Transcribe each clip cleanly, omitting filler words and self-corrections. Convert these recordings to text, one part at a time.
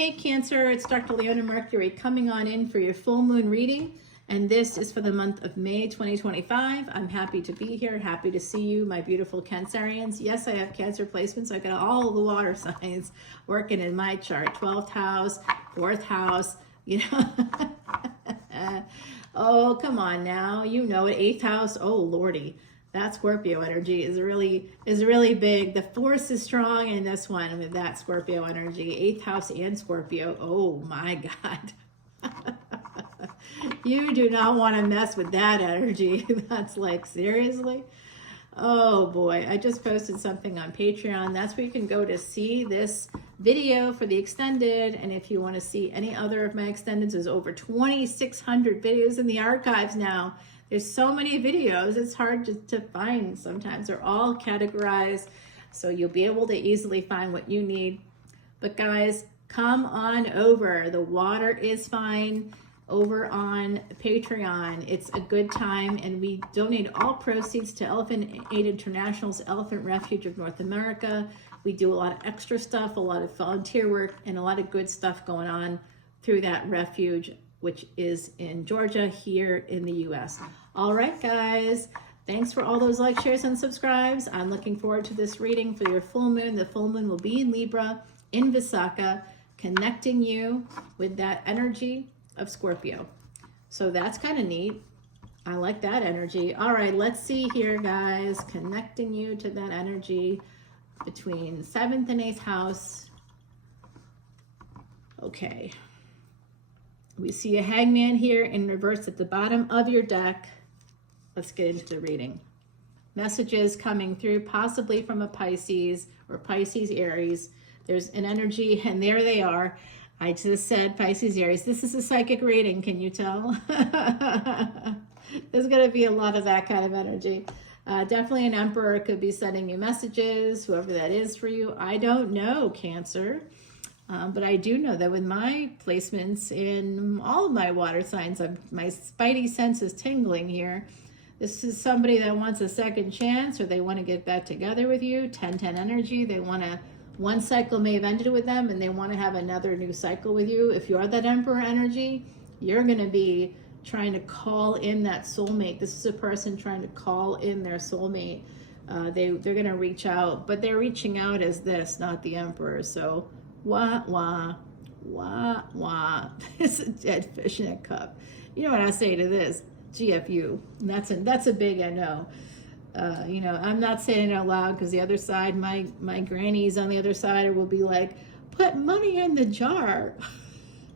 Hey Cancer, it's Dr. Leona Mercury coming on in for your full moon reading, and this is for the month of May 2025. I'm happy to be here, happy to see you, my beautiful Cancerians. Yes, I have Cancer placements. I've got all the water signs working in my chart. 12th house, 4th house, you know. Oh, come on now, you know it. 8th house, oh lordy. That Scorpio energy is really big. The force is strong in this one with that Scorpio energy. 8th house and Scorpio. Oh my God. You do not want to mess with that energy. That's like, seriously? Oh boy, I just posted something on Patreon. That's where you can go to see this video for the extended. And if you want to see any other of my extendeds, there's over 2,600 videos in the archives now. There's so many videos, it's hard to find sometimes. They're all categorized, so you'll be able to easily find what you need. But guys, come on over. The water is fine over on Patreon. It's a good time, and we donate all proceeds to Elephant Aid International's Elephant Refuge of North America. We do a lot of extra stuff, a lot of volunteer work, and a lot of good stuff going on through that refuge, which is in Georgia, here in the US. All right, guys, thanks for all those likes, shares, and subscribes. I'm looking forward to this reading for your full moon. The full moon will be in Libra, in Visakha, connecting you with that energy of Scorpio. So that's kind of neat. I like that energy. All right, let's see here, guys, connecting you to that energy between 7th and 8th house. Okay. We see a hangman here in reverse at the bottom of your deck. Let's get into the reading. Messages coming through, possibly from a Pisces or Pisces Aries. There's an energy, and there they are. I just said Pisces Aries. This is a psychic reading, can you tell? There's going to be a lot of that kind of energy. Definitely an emperor could be sending you messages, whoever that is for you. I don't know, Cancer. But I do know that with my placements in all of my water signs, my spidey sense is tingling here. This is somebody that wants a second chance, or they want to get back together with you. 10-10 energy. They want to, one cycle may have ended with them, and they want to have another new cycle with you. If you're that emperor energy, you're going to be trying to call in that soulmate. This is a person trying to call in their soulmate. They're going to reach out, but they're reaching out as this, not the emperor. So wah, wah, wah, wah. It's a dead fish in a cup. You know what I say to this? GFU. And that's a big no. You know, I'm not saying it out loud because the other side, my grannies on the other side will be like, put money in the jar.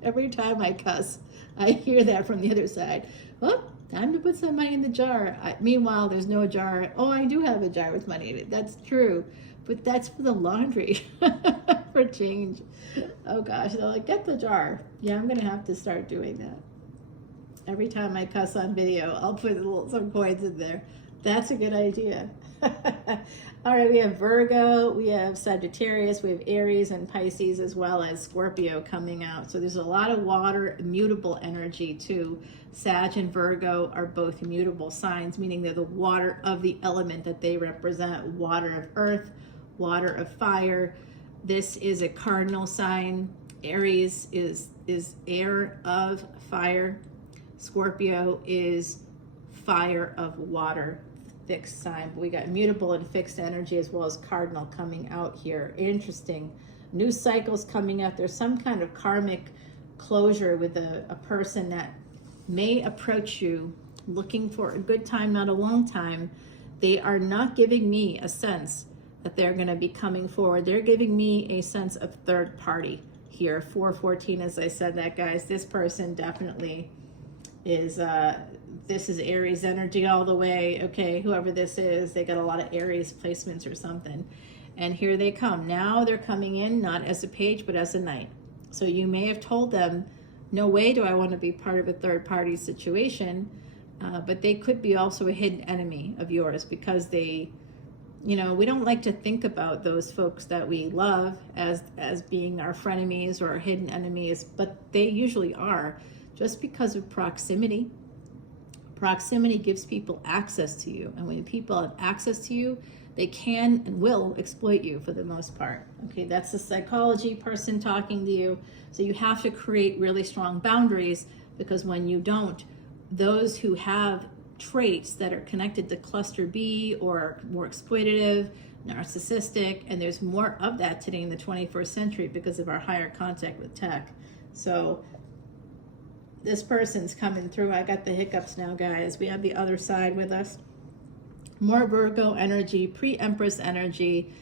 Every time I cuss, I hear that from the other side. Oh, time to put some money in the jar. Meanwhile, there's no jar. Oh, I do have a jar with money in it. That's true. But that's for the laundry, for change. Oh gosh, they're like, get the jar. Yeah, I'm gonna have to start doing that. Every time I cuss on video, I'll put some coins in there. That's a good idea. All right, we have Virgo, we have Sagittarius, we have Aries and Pisces, as well as Scorpio coming out. So there's a lot of water, mutable energy too. Sag and Virgo are both mutable signs, meaning they're the water of the element that they represent. Water of earth, water of fire. This is a cardinal sign. Aries is air of fire. Scorpio is fire of water, fixed sign. But we got mutable and fixed energy as well as cardinal coming out here. Interesting. New cycles coming out. There's some kind of karmic closure with a person that may approach you looking for a good time, not a long time. They are not giving me a sense that they're going to be coming forward. They're giving me a sense of third party here. 414, as I said that, guys. This person definitely is, this is Aries energy all the way. Okay, whoever this is, they got a lot of Aries placements or something. And here they come. Now they're coming in not as a page, but as a knight. So you may have told them, no way do I want to be part of a third party situation. But they could be also a hidden enemy of yours because they, you know, we don't like to think about those folks that we love as being our frenemies or our hidden enemies, but they usually are, just because of proximity. Proximity gives people access to you, and when people have access to you, they can and will exploit you for the most part. Okay, that's the psychology person talking to you. So you have to create really strong boundaries, because when you don't, those who have traits that are connected to cluster B or more exploitative, narcissistic, and there's more of that today in the 21st century because of our higher contact with tech. So this person's coming through. I got the hiccups now, guys. We have the other side with us. More Virgo energy, pre-Empress energy.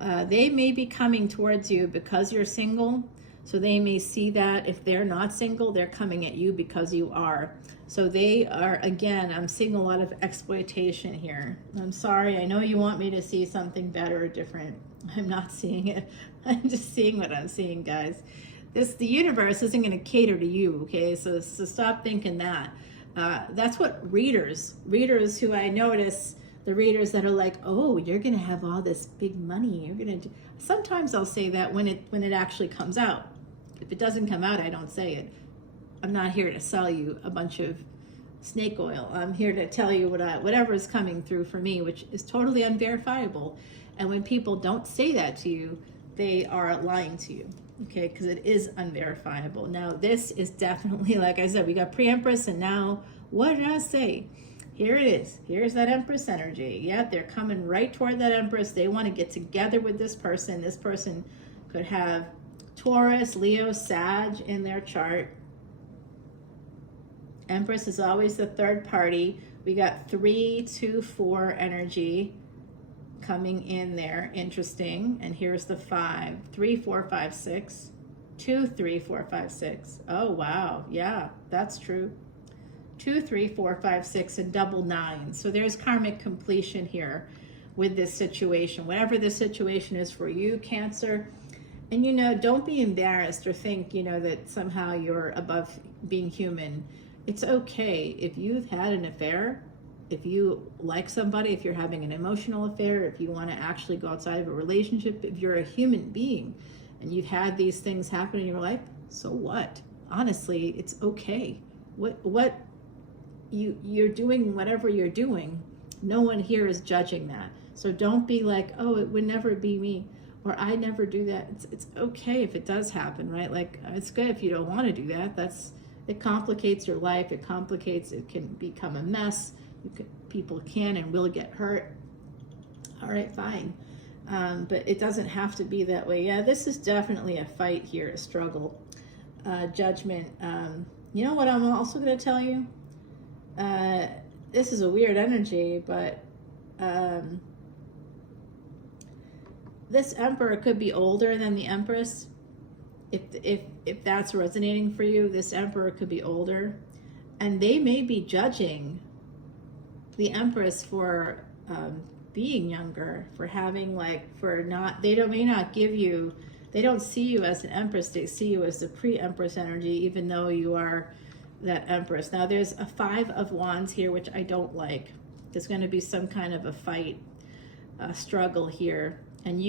They may be coming towards you because you're single. So they may see that if they're not single, they're coming at you because you are. So they are, again, I'm seeing a lot of exploitation here. I'm sorry, I know you want me to see something better or different. I'm not seeing it. I'm just seeing what I'm seeing, guys. The universe isn't going to cater to you, okay? So stop thinking that. That's what readers who I notice, the readers that are like, oh, you're going to have all this big money. You're going to do. Sometimes I'll say that when it actually comes out. If it doesn't come out, I don't say it. I'm not here to sell you a bunch of snake oil. I'm here to tell you whatever is coming through for me, which is totally unverifiable. And when people don't say that to you, they are lying to you, okay? Because it is unverifiable. Now, this is definitely, like I said, we got pre-Empress, and now, what did I say? Here it is. Here's that Empress energy. Yeah, they're coming right toward that Empress. They want to get together with this person. This person could have Taurus, Leo, Sag in their chart. Empress is always the third party. We got 3, 2, 4 energy coming in there. Interesting. And here's the 5. 3, 4, 5, 6. 2, 3, 4, 5, 6. Oh, wow. Yeah, that's true. 2, 3, 4, 5, 6, and double 9. So there's karmic completion here with this situation. Whatever the situation is for you, Cancer. And, you know, don't be embarrassed or think, you know, that somehow you're above being human. It's okay if you've had an affair, if you like somebody, if you're having an emotional affair, if you want to actually go outside of a relationship, if you're a human being and you've had these things happen in your life, so what? Honestly, it's okay. You're doing whatever you're doing. No one here is judging that. So don't be like, oh, it would never be me, or I never do that. It's okay if it does happen, right? Like, it's good if you don't want to do that. It complicates your life. It can become a mess. People can and will get hurt. All right, fine. But it doesn't have to be that way. Yeah, this is definitely a fight here, a struggle. Judgment. You know what I'm also going to tell you? This is a weird energy, but this Emperor could be older than the Empress. If that's resonating for you, this Emperor could be older, and they may be judging the Empress for being younger, for having they don't see you as an Empress, they see you as the pre-Empress energy, even though you are that Empress. Now there's a 5 of Wands here, which I don't like. There's going to be some kind of a fight, a struggle here. And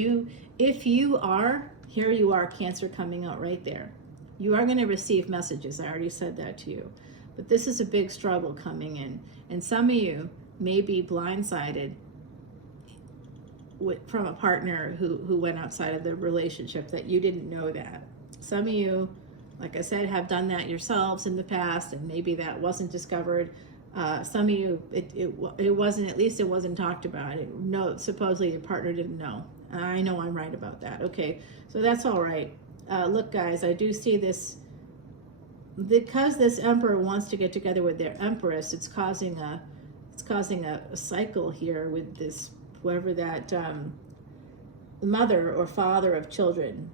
if you are, here you are, Cancer, coming out right there. You are going to receive messages. I already said that to you. But this is a big struggle coming in. And some of you may be blindsided from a partner who went outside of the relationship, that you didn't know that. Some of you, like I said, have done that yourselves in the past, and maybe that wasn't discovered. Some of you, it wasn't, at least it wasn't talked about. No, supposedly your partner didn't know. I know I'm right about that. Okay, so that's all right. Look, guys, I do see this, because this Emperor wants to get together with their Empress. It's causing a cycle here with this, whoever that mother or father of children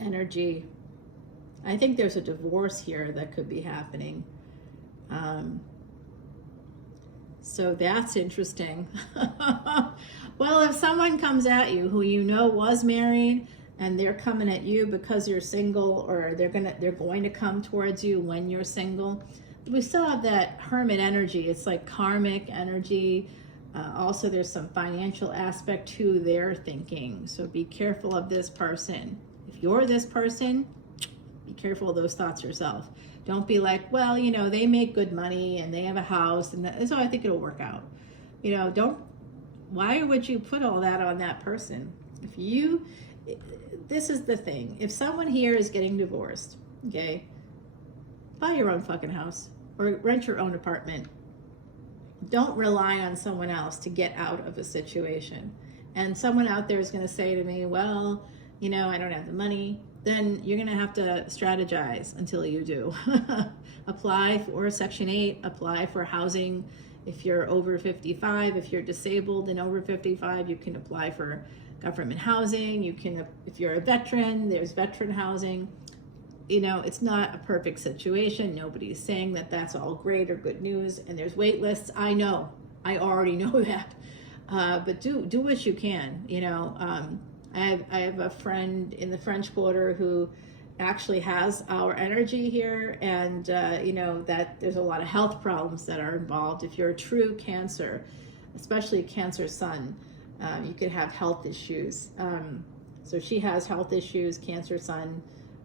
energy. I think there's a divorce here that could be happening. So that's interesting. Well, if someone comes at you who you know was married, and they're coming at you because you're single, or they're going to come towards you when you're single, we still have that Hermit energy. It's like karmic energy. Also, there's some financial aspect to their thinking. So be careful of this person. If you're this person, be careful of those thoughts yourself. Don't be like, well, you know, they make good money and they have a house, and so I think it'll work out. You know, don't why would you put all that on that person? This is the thing. If someone here is getting divorced, okay, buy your own fucking house or rent your own apartment. Don't rely on someone else to get out of a situation. And someone out there is going to say to me, well, you know, I don't have the money. Then you're going to have to strategize until you do. Apply for Section 8, apply for housing. If you're over 55, if you're disabled and over 55, you can apply for government housing. You can, if you're a veteran, there's veteran housing. You know, it's not a perfect situation. Nobody's saying that that's all great or good news. And there's wait lists. I know. I already know that. But do what you can. You know, I have a friend in the French Quarter who actually has our energy here, and you know that there's a lot of health problems that are involved. If you're a true Cancer, especially Cancer Sun, you could have health issues. So she has health issues, Cancer Sun,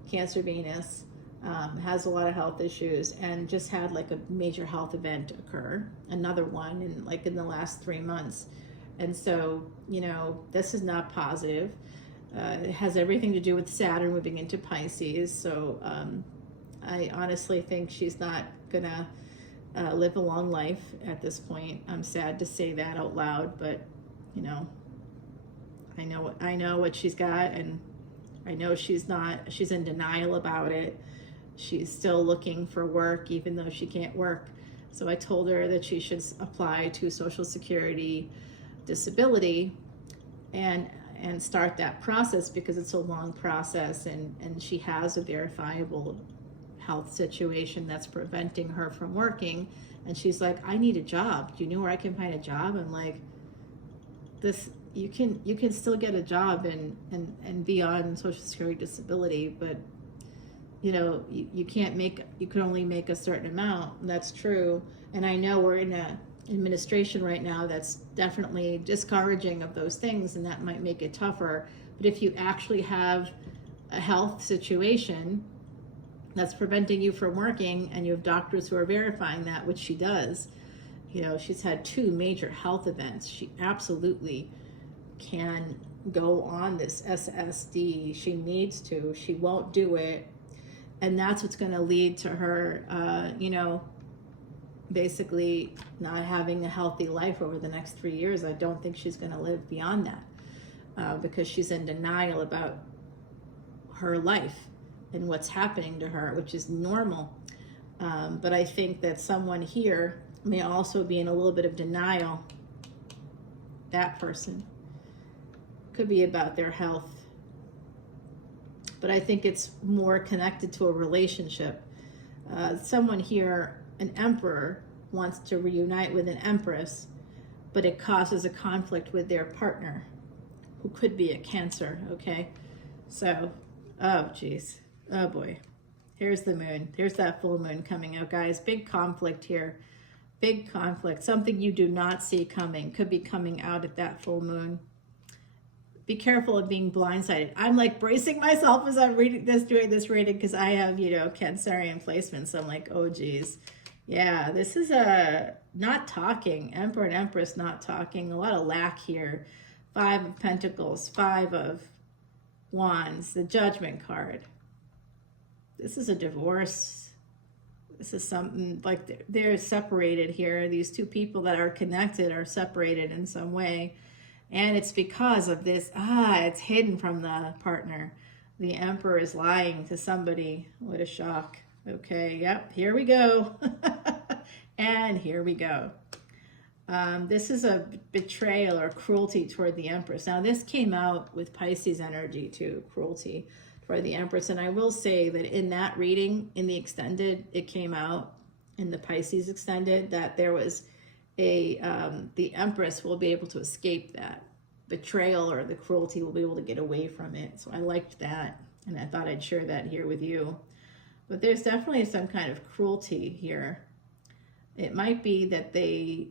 Cancer Venus, has a lot of health issues, and just had like a major health event occur, another one in the last 3 months. And so, you know, this is not positive. It has everything to do with Saturn moving into Pisces. So I honestly think she's not gonna live a long life at this point. I'm sad to say that out loud, but you know, I know what she's got, and I know she's in denial about it. She's still looking for work, even though she can't work. So I told her that she should apply to Social Security disability and start that process, because it's a long process, and she has a verifiable health situation that's preventing her from working. And she's like, I need a job. Do you know where I can find a job? I'm like, this, you can still get a job and be on Social Security disability, but you know, you can only make a certain amount. And that's true. And I know we're in a administration right now that's definitely discouraging of those things, and that might make it tougher. But if you actually have a health situation that's preventing you from working, and you have doctors who are verifying that, which she does, you know, she's had 2 major health events, she absolutely can go on this SSD. She needs to. She won't do it, and that's what's going to lead to her you know, basically not having a healthy life over the next 3 years. I don't think she's going to live beyond that, because she's in denial about her life and what's happening to her, which is normal. But I think that someone here may also be in a little bit of denial. That person could be about their health, but I think it's more connected to a relationship. Someone here, an emperor, wants to reunite with an empress, but it causes a conflict with their partner, who could be a Cancer, okay? So, oh geez, oh boy. Here's the moon. Here's that full moon coming out, guys. Big conflict here. Big conflict. Something you do not see coming could be coming out at that full moon. Be careful of being blindsided. I'm like bracing myself as I'm doing this reading, because I have, you know, Cancerian placements. So I'm like, oh geez. Yeah, this is a not talking. Emperor and Empress not talking. A lot of lack here. 5 of Pentacles, 5 of Wands, the Judgment card. This is a divorce. This is something like they're separated here. These 2 people that are connected are separated in some way. And it's because of this, it's hidden from the partner. The Emperor is lying to somebody. What a shock. Okay, yep, here we go. And here we go. This is a betrayal or cruelty toward the Empress. Now, this came out with Pisces energy too, cruelty toward the Empress. And I will say that in that reading, in the extended, it came out in the Pisces extended that there was the Empress will be able to escape that betrayal, or the cruelty will be able to get away from it. So I liked that, and I thought I'd share that here with you. But there's definitely some kind of cruelty here. It might be that they,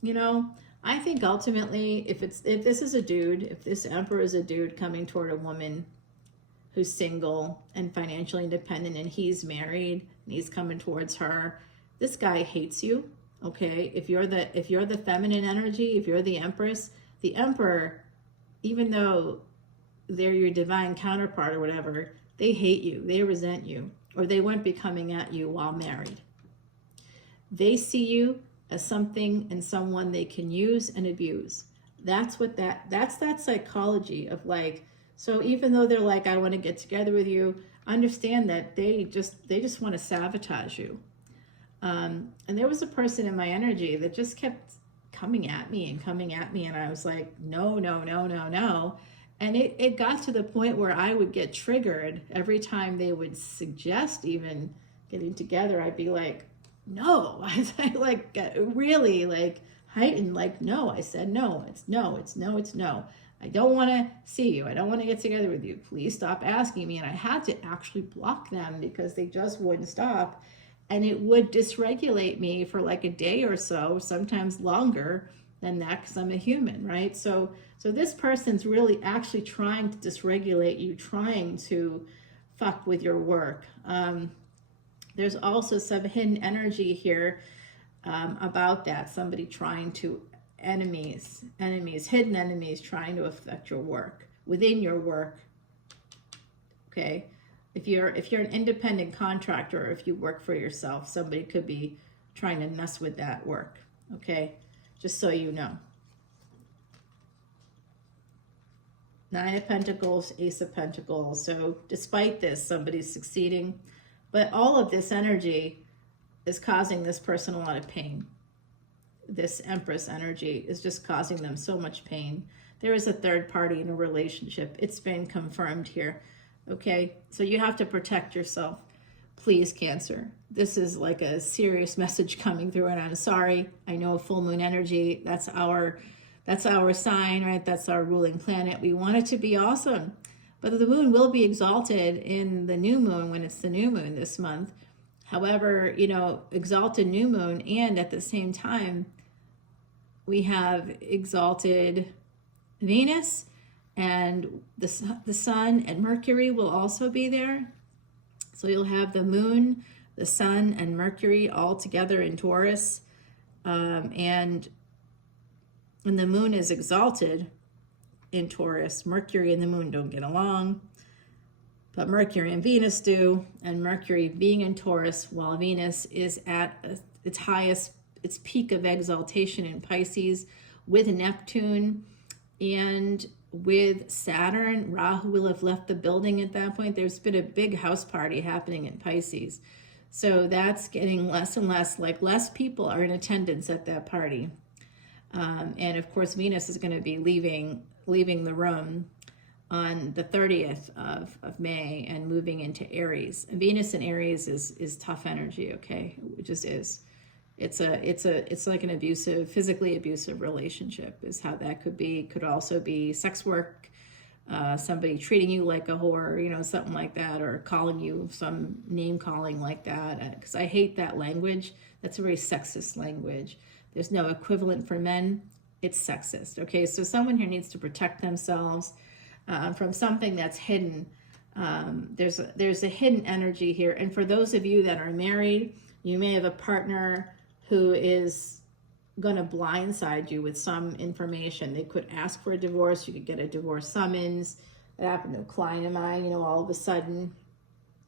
you know, I think ultimately, if this is a dude, if this Emperor is a dude coming toward a woman who's single and financially independent, and he's married and he's coming towards her, this guy hates you. Okay, if you're the feminine energy, if you're the Empress, the Emperor, even though they're your divine counterpart or whatever, they hate you, they resent you, or they wouldn't be coming at you while married. They see you as something and someone they can use and abuse. That's that psychology of like, so even though they're like, I want to get together with you, understand that they just want to sabotage you. And there was a person in my energy that just kept coming at me, and I was like, no, no, no, no, no. And it got to the point where I would get triggered every time they would suggest even getting together. I'd be like, no. I like really like heightened, like, no. I said no. It's no, it's no, it's no. I don't want to see you. I don't want to get together with you. Please stop asking me. And I had to actually block them because they just wouldn't stop. And it would dysregulate me for like a day or so, sometimes longer than that, because I'm a human, right? So this person's really actually trying to dysregulate you, trying to fuck with your work. There's also some hidden energy here about that. Somebody trying to, hidden enemies trying to affect your work, within your work, okay? If you're an independent contractor, or if you work for yourself, somebody could be trying to mess with that work, okay? Just so you know. Nine of Pentacles, Ace of Pentacles. So despite this, somebody's succeeding. But all of this energy is causing this person a lot of pain. This Empress energy is just causing them so much pain. There is a third party in a relationship. It's been confirmed here. Okay, so you have to protect yourself. Please, Cancer. This is like a serious message coming through, and I'm sorry. I know full moon energy, that's our sign, right? That's our ruling planet. We want it to be awesome. But the moon will be exalted in the new moon when it's the new moon this month. However, you know, exalted new moon, and at the same time, we have exalted Venus, and the sun and Mercury will also be there. So you'll have the moon, the sun, and Mercury all together in Taurus. And when the moon is exalted in Taurus, Mercury and the moon don't get along. But Mercury and Venus do. And Mercury being in Taurus while Venus is at its highest, its peak of exaltation in Pisces with Neptune and with Saturn. Rahu will have left the building at that point. There's been a big house party happening in Pisces. So that's getting less and less, like less people are in attendance at that party. And of course, Venus is going to be leaving the room on the 30th of May and moving into Aries. And Venus in Aries is tough energy, okay? It just is. It's like an abusive, physically abusive relationship is how that could be. Could also be sex work, somebody treating you like a whore, you know, something like that, or calling you some name calling like that. Because I hate that language. That's a very sexist language. There's no equivalent for men. It's sexist, okay? So someone here needs to protect themselves from something that's hidden. There's a hidden energy here. And for those of you that are married, you may have a partner who is going to blindside you with some information. They could ask for a divorce. You could get a divorce summons. That happened to a client of mine. You know, all of a sudden,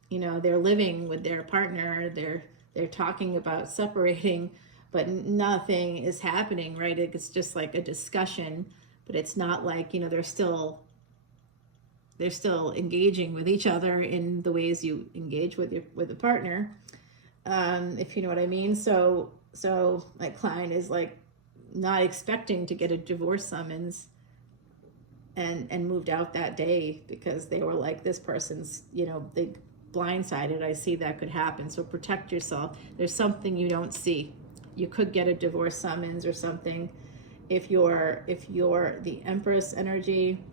you know, they're living with their partner. They're talking about separating, but nothing is happening, right? It's just like a discussion, but it's not like, you know, they're still engaging with each other in the ways you engage with a partner, if you know what I mean. So my client is like not expecting to get a divorce summons and moved out that day because they were like, this person's, you know, they blindsided. I see that could happen. So protect yourself. There's something you don't see. You could get a divorce summons or something. If you're the Empress energy,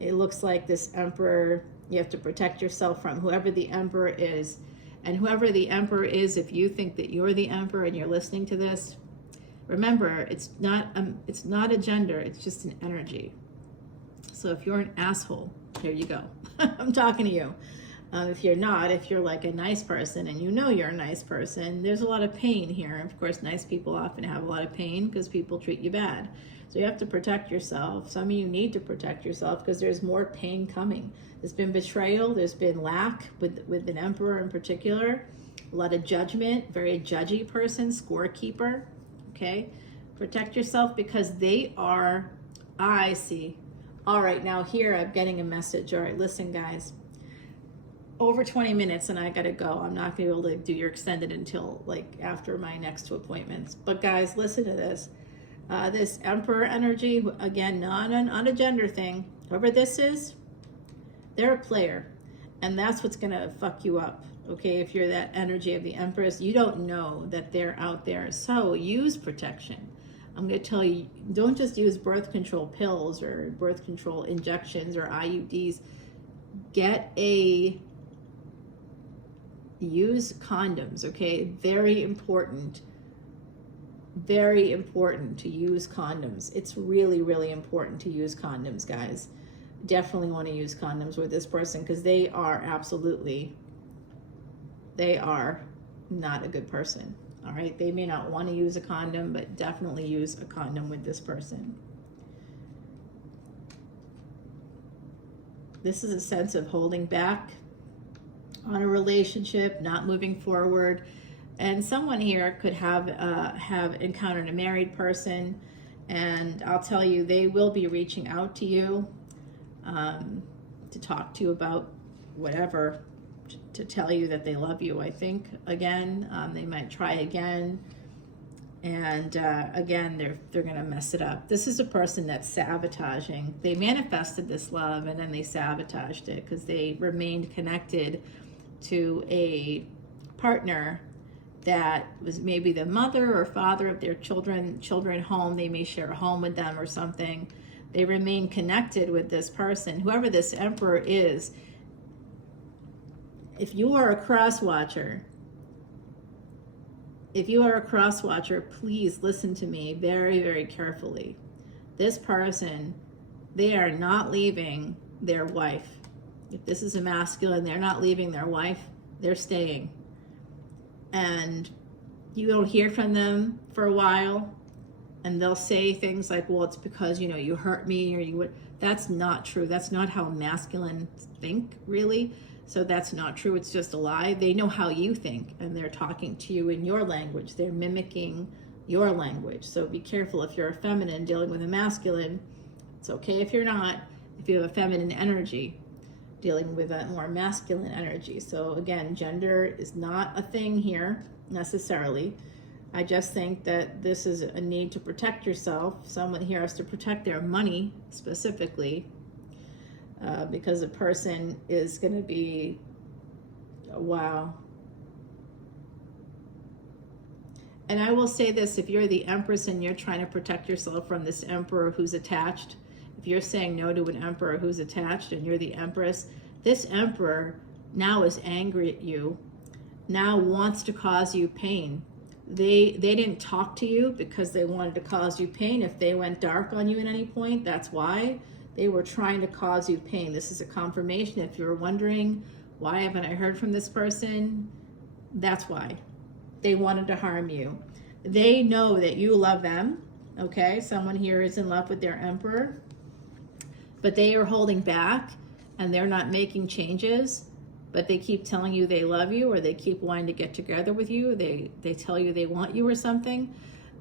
it looks like this Emperor, you have to protect yourself from whoever the Emperor is. And whoever the Emperor is, if you think that you're the Emperor and you're listening to this, remember, it's not a gender, it's just an energy. So if you're an asshole, here you go. I'm talking to you. If you're not, if you're like a nice person and you know you're a nice person, there's a lot of pain here. Of course, nice people often have a lot of pain because people treat you bad. So you have to protect yourself. Some of you need to protect yourself because there's more pain coming. There's been betrayal, there's been lack with an emperor in particular, a lot of judgment, very judgy person, scorekeeper, okay? Protect yourself because they are, I see. All right, now here I'm getting a message. All right, listen guys. Over 20 minutes and I gotta go. I'm not gonna be able to do your extended until like after my next 2 appointments. But guys, listen to this. This Emperor energy, again, not a gender thing. Whoever this is, they're a player. And that's what's gonna fuck you up. Okay, if you're that energy of the Empress, you don't know that they're out there. So use protection. I'm gonna tell you, don't just use birth control pills or birth control injections or IUDs. Use condoms, okay? Very important to use condoms. It's really, really important to use condoms, guys. Definitely want to use condoms with this person because they are not a good person, all right? They may not want to use a condom, but definitely use a condom with this person. This is a sense of holding back on a relationship, not moving forward, and someone here could have encountered a married person, and I'll tell you, they will be reaching out to you to talk to you about whatever, to tell you that they love you. I think again, they might try again, and again, they're gonna mess it up. This is a person that's sabotaging. They manifested this love and then they sabotaged it because they remained connected to a partner that was maybe the mother or father of their children home. They may share a home with them or something. They remain connected with this person, whoever this Emperor is. If you are a cross watcher, please listen to me very, very carefully. This person, they are not leaving their wife. If this is a masculine, they're not leaving their wife, they're staying. And you don't hear from them for a while, and they'll say things like, well, it's because, you know, you hurt me, or you would. That's not true. That's not how masculine think, really. So that's not true. It's just a lie. They know how you think, and they're talking to you in your language. They're mimicking your language. So be careful if you're a feminine dealing with a masculine. It's okay if you're not, if you have a feminine energy dealing with a more masculine energy. So again, gender is not a thing here necessarily. I just think that this is a need to protect yourself. Someone here has to protect their money specifically, because a person is going to be, wow. And I will say this, if you're the Empress and you're trying to protect yourself from this Emperor who's attached, if you're saying no to an Emperor who's attached and you're the Empress, this Emperor now is angry at you, now wants to cause you pain. They didn't talk to you because they wanted to cause you pain. If they went dark on you at any point, that's why. They were trying to cause you pain. This is a confirmation. If you're wondering, why haven't I heard from this person? That's why. They wanted to harm you. They know that you love them, okay? Someone here is in love with their Emperor, but they are holding back and they're not making changes, but they keep telling you they love you, or they keep wanting to get together with you. They tell you they want you or something.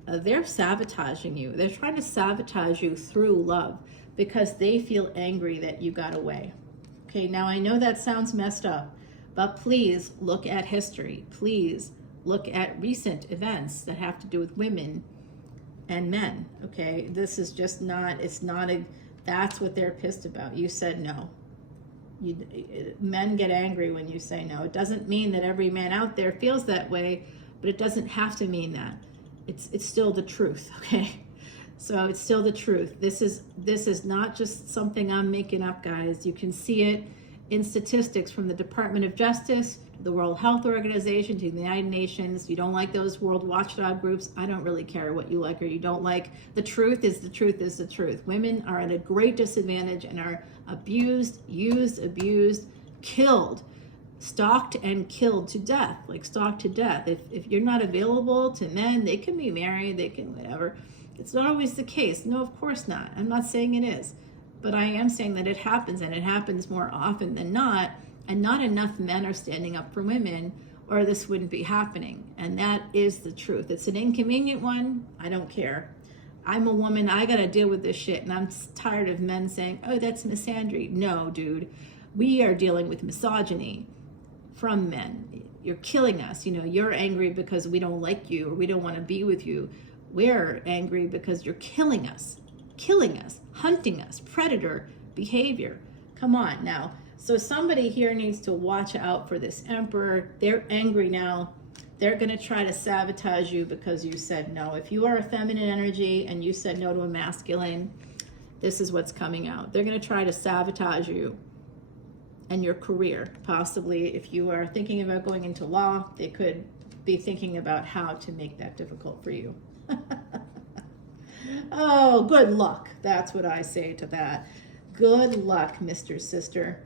They're sabotaging you. They're trying to sabotage you through love because they feel angry that you got away. Okay, now I know that sounds messed up, but please look at history. Please look at recent events that have to do with women and men, okay? This is just not, it's not a, that's what they're pissed about. You said no. Men get angry when you say no. It doesn't mean that every man out there feels that way, but it doesn't have to mean that. It's still the truth, okay? So it's still the truth. This is not just something I'm making up, guys. You can see it in statistics from the Department of Justice, to the World Health Organization, to the United Nations. You don't like those world watchdog groups, I don't really care what you like or you don't like. The truth is the truth is the truth. Women are at a great disadvantage and are abused, used, abused, killed stalked and killed to death, like stalked to death. If you're not available to men, they can be married, they can whatever. It's not always the case. No, of course not. I'm not saying it is. But I am saying that it happens, and it happens more often than not, and not enough men are standing up for women, or this wouldn't be happening. And that is the truth. It's an inconvenient one. I don't care. I'm a woman. I got to deal with this shit. And I'm tired of men saying, oh, that's misandry. No, dude. We are dealing with misogyny from men. You're killing us. You know, you're angry because we don't like you or we don't want to be with you. We're angry because you're killing us, hunting us, predator behavior. Come on now. So somebody here needs to watch out for this Emperor. They're angry now. They're going to try to sabotage you because you said no. If you are a feminine energy and you said no to a masculine, this is what's coming out. They're going to try to sabotage you and your career. Possibly if you are thinking about going into law, they could be thinking about how to make that difficult for you. Oh, good luck. That's what I say to that. Good luck, Mr. Sister.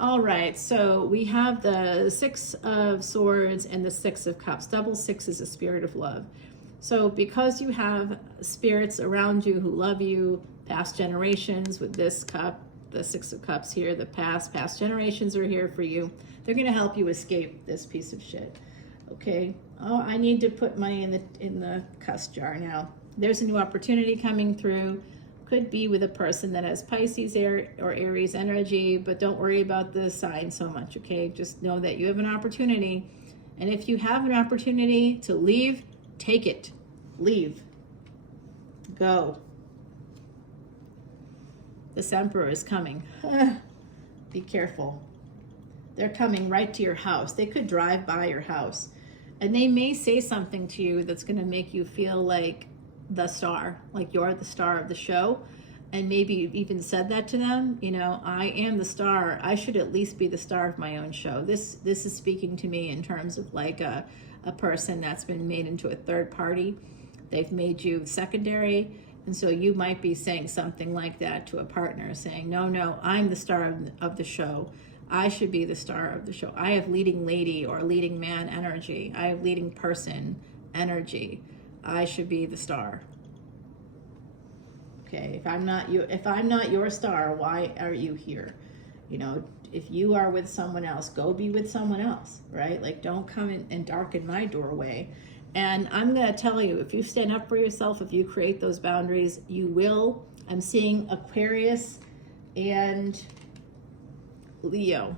All right, so we have the Six of Swords and the Six of Cups. Double six is a spirit of love. So because you have spirits around you who love you, past generations with this cup, the Six of Cups here, the past generations are here for you. They're going to help you escape this piece of shit. Okay. Oh, I need to put money in the cuss jar now. There's a new opportunity coming through. Could be with a person that has Pisces or Aries energy, but don't worry about the sign so much, okay? Just know that you have an opportunity. And if you have an opportunity to leave, take it. Leave. Go. This Emperor is coming. Be careful. They're coming right to your house. They could drive by your house. And they may say something to you that's going to make you feel like the star, like you're the star of the show. And maybe you've even said that to them, you know, I am the star. I should at least be the star of my own show. This is speaking to me in terms of like a person that's been made into a third party. They've made you secondary. And so you might be saying something like that to a partner, saying, no, I'm the star of the show. I should be the star of the show. I have leading lady or leading man energy. I have leading person energy. I should be the star. Okay, if I'm not your star, why are you here? You know, if you are with someone else, go be with someone else, right? Like, don't come in and darken my doorway. And I'm going to tell you, if you stand up for yourself, if you create those boundaries, you will. I'm seeing Aquarius and Leo.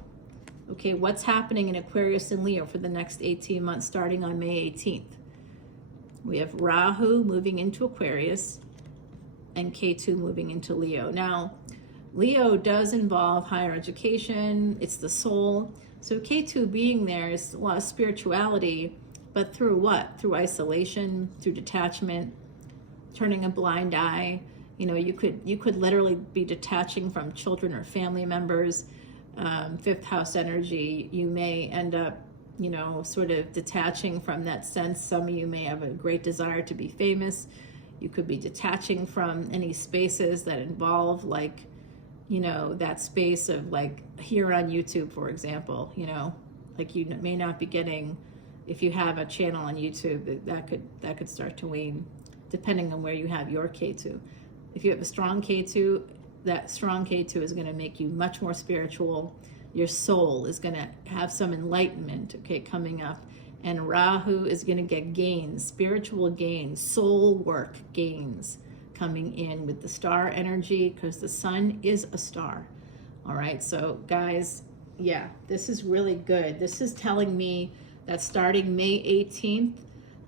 Okay, what's happening in Aquarius and Leo for the next 18 months, starting on May 18th? We have Rahu moving into Aquarius and Ketu moving into Leo. Now, Leo does involve higher education. It's the soul. So Ketu being there is a lot of spirituality, but through what? Through isolation, through detachment, turning a blind eye. You know, you could literally be detaching from children or family members. Fifth house energy, you may end up, you know, sort of detaching from that sense. Some of you may have a great desire to be famous. You could be detaching from any spaces that involve, like, you know, that space of, like, here on YouTube, for example, you know, like you may not be getting, if you have a channel on YouTube, that could start to wane, depending on where you have your K2. If you have a strong K2, that strong K2 is going to make you much more spiritual. Your soul is going to have some enlightenment, okay, coming up. And Rahu is going to get gains, spiritual gains, soul work gains coming in with the star energy, because the sun is a star. All right, so guys, yeah, this is really good. This is telling me that starting May 18th,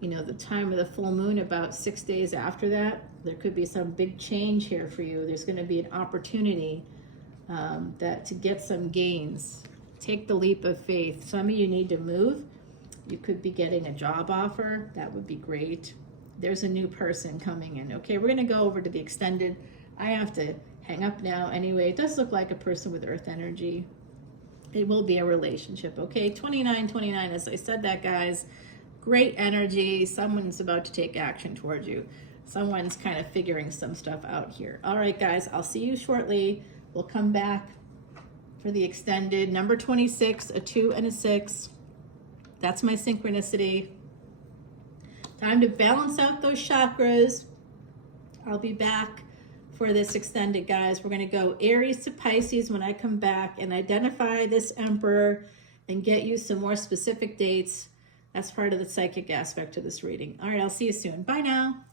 you know, the time of the full moon, about 6 days after that, there could be some big change here for you. There's going to be an opportunity to get some gains. Take the leap of faith. Some of you need to move. You could be getting a job offer. That would be great. There's a new person coming in. Okay, we're going to go over to the extended. I have to hang up now anyway. It does look like a person with earth energy. It will be a relationship. Okay, 29, as I said that, guys. Great energy. Someone's about to take action towards you. Someone's kind of figuring some stuff out here. All right, guys, I'll see you shortly. We'll come back for the extended. Number 26, a 2 and a 6. That's my synchronicity. Time to balance out those chakras. I'll be back for this extended, guys. We're going to go Aries to Pisces when I come back and identify this Emperor and get you some more specific dates. That's part of the psychic aspect of this reading. All right, I'll see you soon. Bye now.